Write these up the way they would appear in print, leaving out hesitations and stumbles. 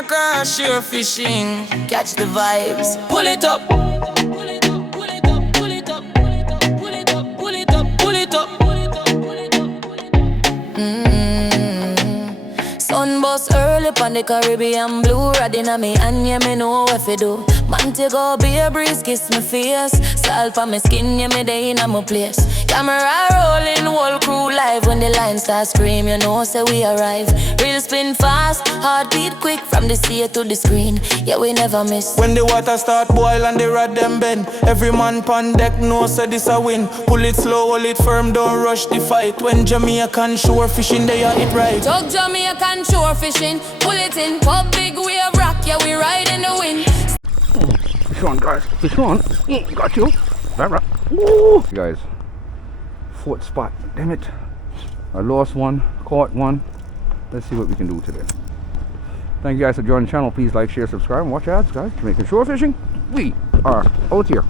Jamaica, shore fishing. Catch the vibes. Pull it up. Pull it up, pull it up, pull it up, pull it up, pull it up, pull it up, pull it up, pull it up, pull it up, pull it up. Sun bust early on the Caribbean blue. Riding on me and yeah, me know what to do. Man take go be a breeze, kiss my face. Salt for my skin, yeah, me day in my place. Camera rolling, whole crew live. When the line starts scream, you know, say we arrive. Real spin fast, heartbeat quick. From the sea to the screen, yeah, we never miss. When the water start boil and the rod them bend, every man pon deck know say this a win. Pull it slow, hold it firm, don't rush the fight. When Jamaican shore fishing, they are it right. Talk Jamaican shore fishing, pull it in. Pop big wave rock, yeah, we ride in the wind. Fish on, guys, fish on. Got you. Right. Woo. Guys, fourth spot, damn it. I lost one, caught one. Let's see what we can do today. Thank you guys for joining the channel. Please like, share, subscribe, and watch ads, guys. Jamaican shore fishing, we are out here.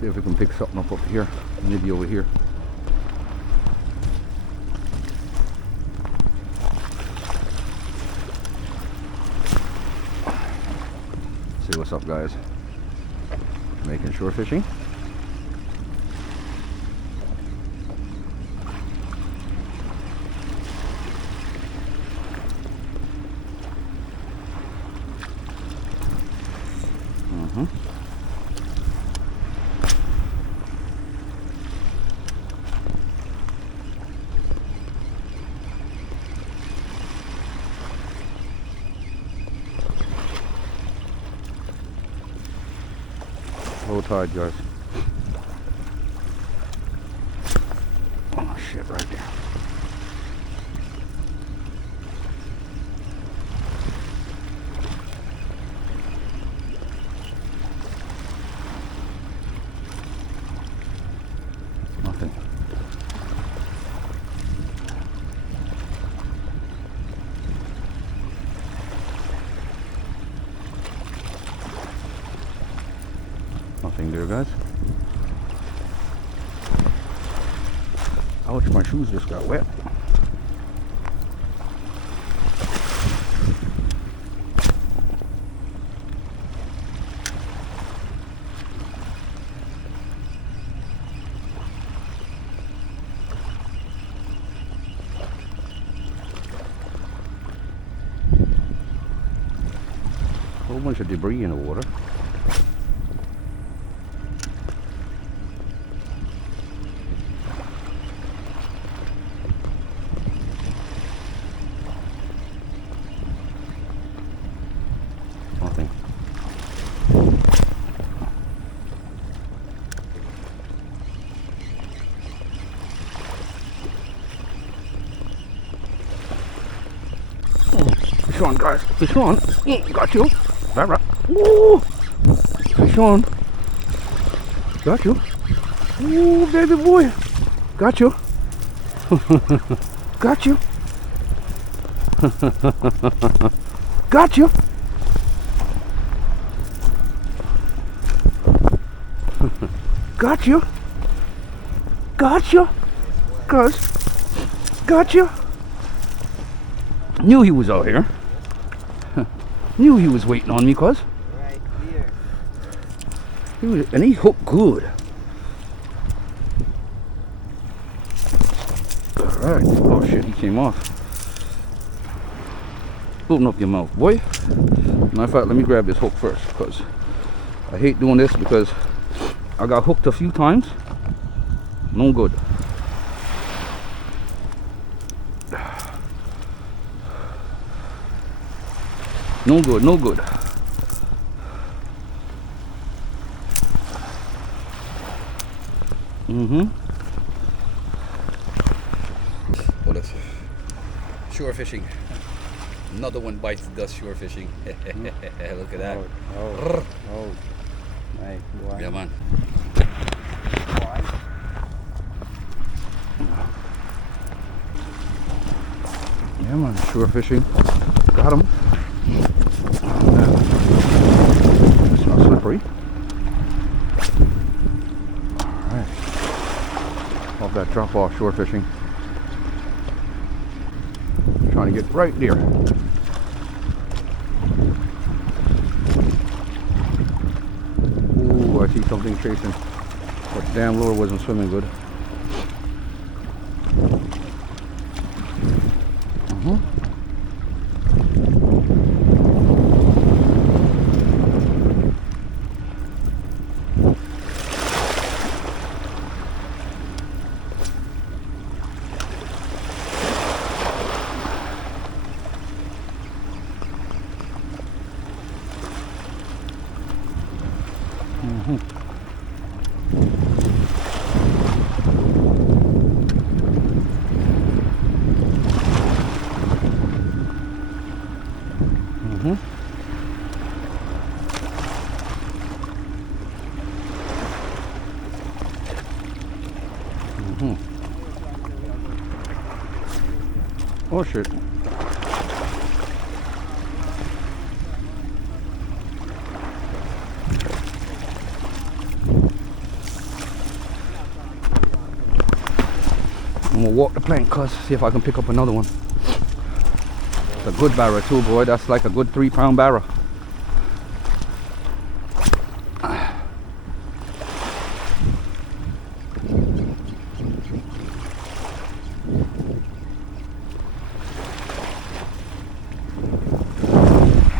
See if we can pick something up over here, maybe over here. See what's up, guys. Jamaican shore fishing. Low tide, guys. Oh shit, right there. Nothing. Nothing there, guys. Ouch, my shoes just got wet. A whole bunch of debris in the water. Nothing. Fish on, guys. Fish on. Got you. Right. Woo. Fish on. Got you. Ooh, baby boy. Got you. Got you. Got you. Got you. Got you. Got you. Knew he was out here. Knew he was waiting on me, cuz. Right here. And he hooked good. Alright. Oh shit, he came off. Open up your mouth, boy. Matter of fact, let me grab this hook first, because I hate doing this because I got hooked a few times. No good. No good, no good. What is shore fishing? Another one bites the dust. Shore fishing. Look at that. Oh. Nice. Yeah, man. Yeah, man. Shore fishing. Got him. It's not slippery. of that drop off shore fishing. Trying to get right there. Ooh, I see something chasing. But damn lure wasn't swimming good. Oh shit. I'm gonna walk the plank, cuz, see if I can pick up another one. It's a good barra too, boy. That's like a good 3-pound barra.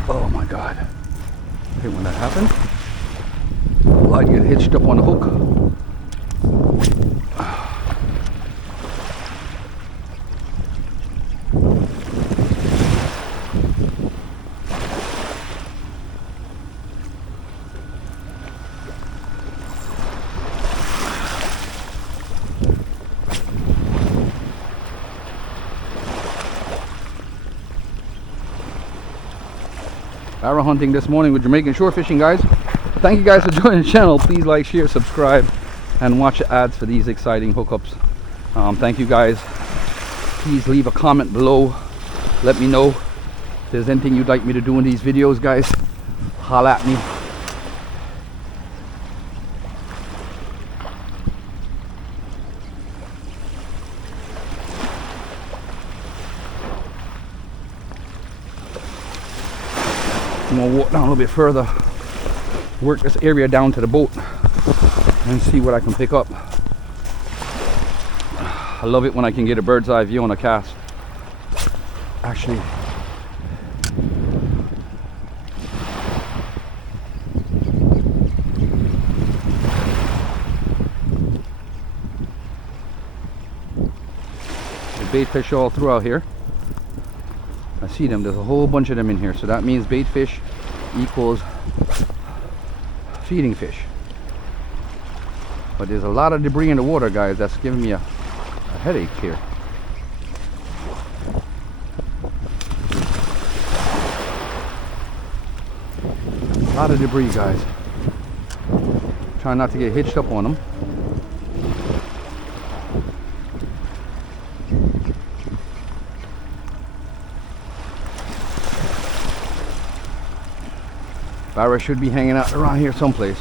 Oh my god. Okay, when that happens, I get hitched up on the hook. Barra hunting this morning with Jamaican shore fishing, guys. Thank you guys for joining the channel. Please like, share, subscribe, and watch the ads for these exciting hookups. Thank you guys. Please leave a comment below. Let me know if there's anything you'd like me to do in these videos, guys. Holla at me. I'm gonna walk down a little bit further, work this area down to the boat, and see what I can pick up. I love it when I can get a bird's eye view on a cast. Actually, the bait fish all throughout here. I see them. There's a whole bunch of them in here, so that means bait fish equals feeding fish. But there's a lot of debris in the water, guys. That's giving me a headache here. A lot of debris, guys. Trying not to get hitched up on them. Barra should be hanging out around here someplace.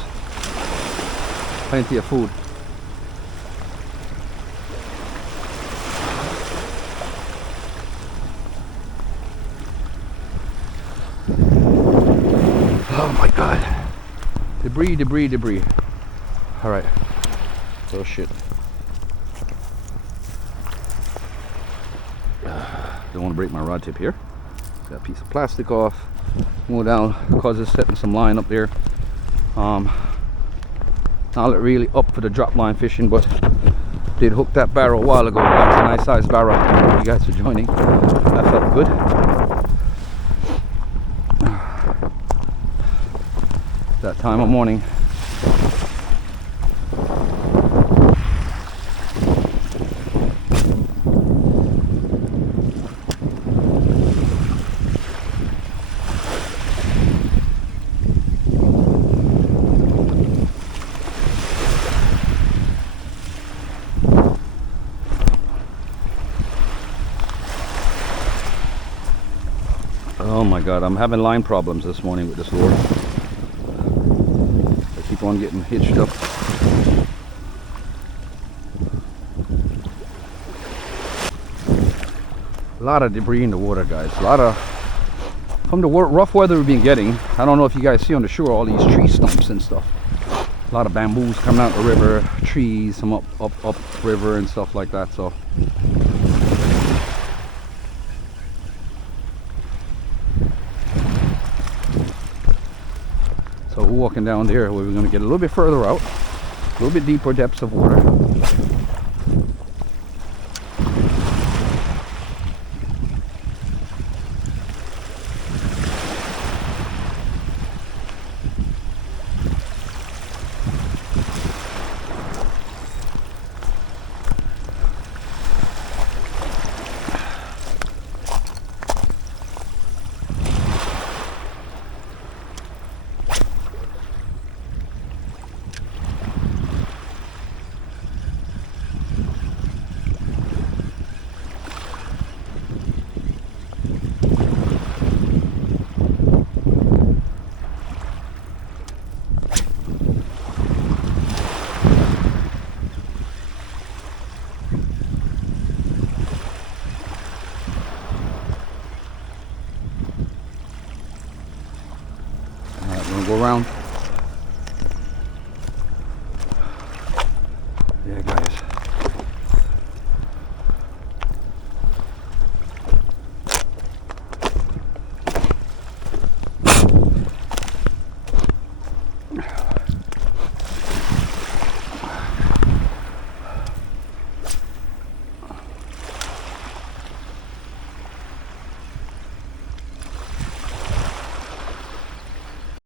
Plenty of food. Oh my god. Debris, debris, debris. Alright. Oh shit. Don't want to break my rod tip here. Got a piece of plastic off. Go down because it's setting some line up there. Not really up for the drop line fishing, but did hook that barra a while ago. That's a nice size barra. Thank you guys for joining. That felt good. That time of morning. Oh my god, I'm having line problems this morning with this lure. I keep on getting hitched up. lot of debris in the water, guys. A lot of, from the rough weather we've been getting. I don't know if you guys see on the shore all these tree stumps and stuff. A lot of bamboos coming out the river, trees, some up river and stuff like that. So we're walking down there where we're going to get a little bit further out, a little bit deeper depths of water. Go around.